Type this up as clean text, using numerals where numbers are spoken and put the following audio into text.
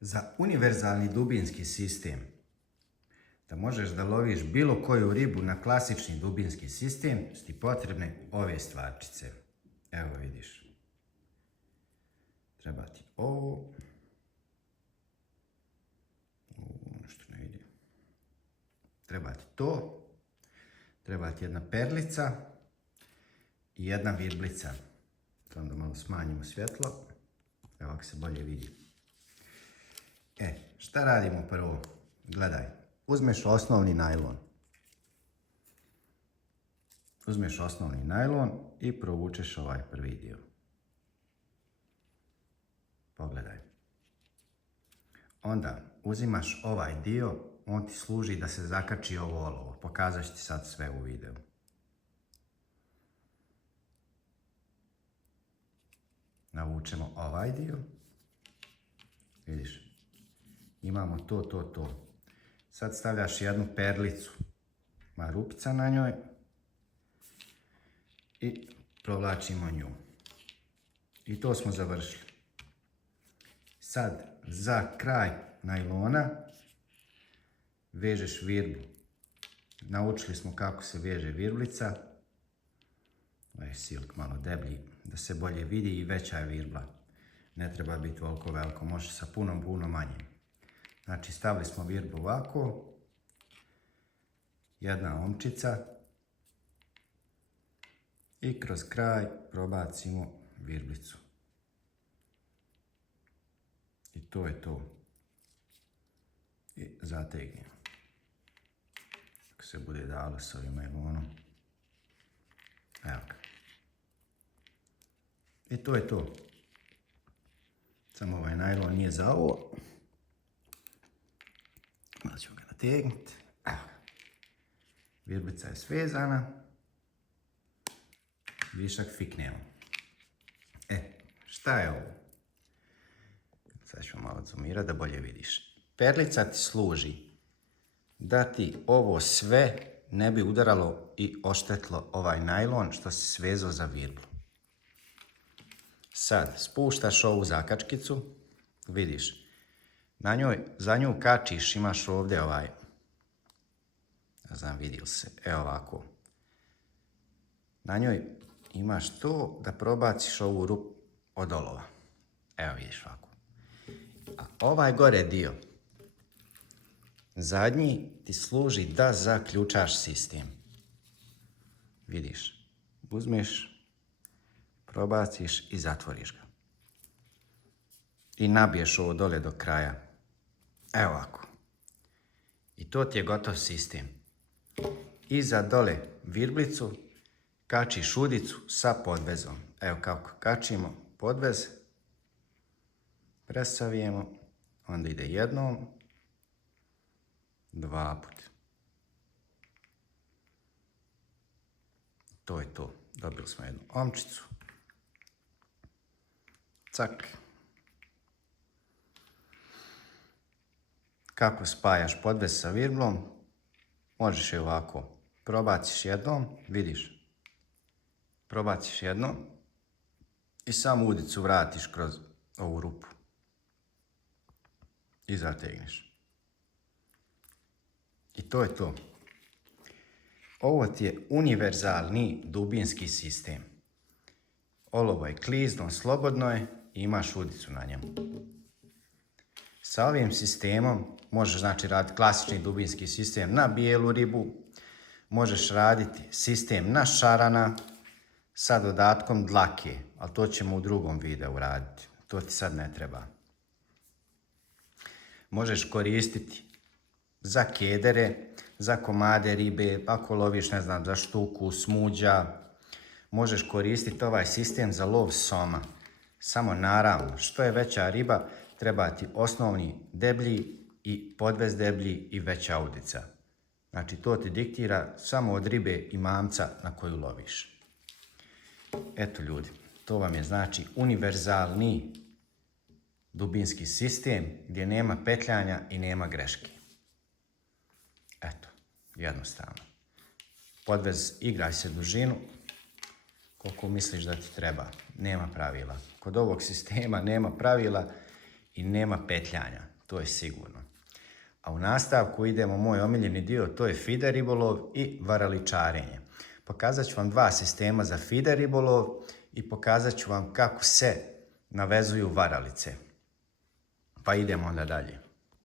Za univerzalni dubinski sistem, da možeš da loviš bilo koju ribu na klasični dubinski sistem, su ti potrebne ove stvarčice. Evo vidiš. Treba ti ovo. Nešto ne vidim. Treba ti to. Treba ti jedna perlica i jedna virblica. Onda malo smanjimo svjetlo. Evo ako se bolje vidi. Šta radimo prvo? Gledaj. Uzmeš osnovni najlon. Uzmeš osnovni najlon i provučeš ovaj prvi dio. Pogledaj. Onda uzimaš ovaj dio, on ti služi da se zakači ovo olovo. Pokazat ću ti sad sve u videu. Navučemo ovaj dio. Vidiš, imamo to. Sad stavljaš jednu perlicu. Ima rupica na njoj. I provlačimo nju. I to smo završili. Sad za kraj najlona vežeš virbu. Naučili smo kako se veže virblica. Ovaj silk malo deblji da se bolje vidi i veća je virbla. Ne treba biti toliko veliko, može sa puno manjim. Znači stavili smo virbu ovako. Jedna omčica. I kroz kraj probacimo virblicu. I to je to. I zategnemo. Ako se bude dalo s ovim najlonom. Evo ga. I to je to. Samo ovaj najlon nije za ovo. Malo ćemo ga nategnuti. Evo ga. Virblica je svezana. Višak fiknemo. Šta je ovo? Sad ćemo malo zoomirati da bolje vidiš. Perlica ti služi da ti ovo sve ne bi udaralo i oštetilo ovaj najlon što si svezao za virblu. Sad spuštaš ovu zakačkicu, vidiš, za nju kačiš, imaš ovdje ovaj, ne znam vidi li se, evo ovako. Na njoj imaš to da probaciš ovu rupu od olova. Evo vidiš ovako. A ovaj gore dio, zadnji ti služi da zaključaš sistem. Vidiš, uzmeš, probaciš i zatvoriš ga. I nabiješ ovo dole do kraja. Evo ovako. I to ti je gotov sistem. Iza dole virblicu kačiš udicu sa podvezom. Evo kako kačimo podvez. Presavijemo. Onda ide jednom. 2 puta. To je to. Dobili smo jednu omčicu. Cak. Kako spajaš podvez sa virblom? Možeš je ovako. Probaciš jednom, vidiš. Probaciš jednom i samo udicu vratiš kroz ovu rupu. I zategneš. I to je to. Ovo ti je univerzalni dubinski sistem. Olovo je klizno, slobodno je i imaš udicu na njemu. Sa ovim sistemom možeš znači raditi klasični dubinski sistem na bijelu ribu, možeš raditi sistem na šarana sa dodatkom dlake, ali to ćemo u drugom videu raditi. To ti sad ne treba. Možeš koristiti za kedere, za komade ribe, ako loviš, ne znam, za štuku, smuđa. Možeš koristiti ovaj sistem za lov soma. Samo naravno, što je veća riba, treba ti osnovni deblji i podvez deblji i veća udica. Znači, to ti diktira samo od ribe i mamca na koju loviš. Eto ljudi, to vam je znači univerzalni dubinski sistem gdje nema petljanja i nema greške. Eto, jednostavno. Podvez, igraj se dužinu koliko misliš da ti treba. Nema pravila. Kod ovog sistema nema pravila i nema petljanja. to je sigurno. A u nastavku idemo moj omiljeni dio, to je feeder ribolov i varaličarenje. Pokazat ću vam dva sistema za feeder ribolov i pokazat ću vam kako se navezuju varalice. Pa idemo onda dalje.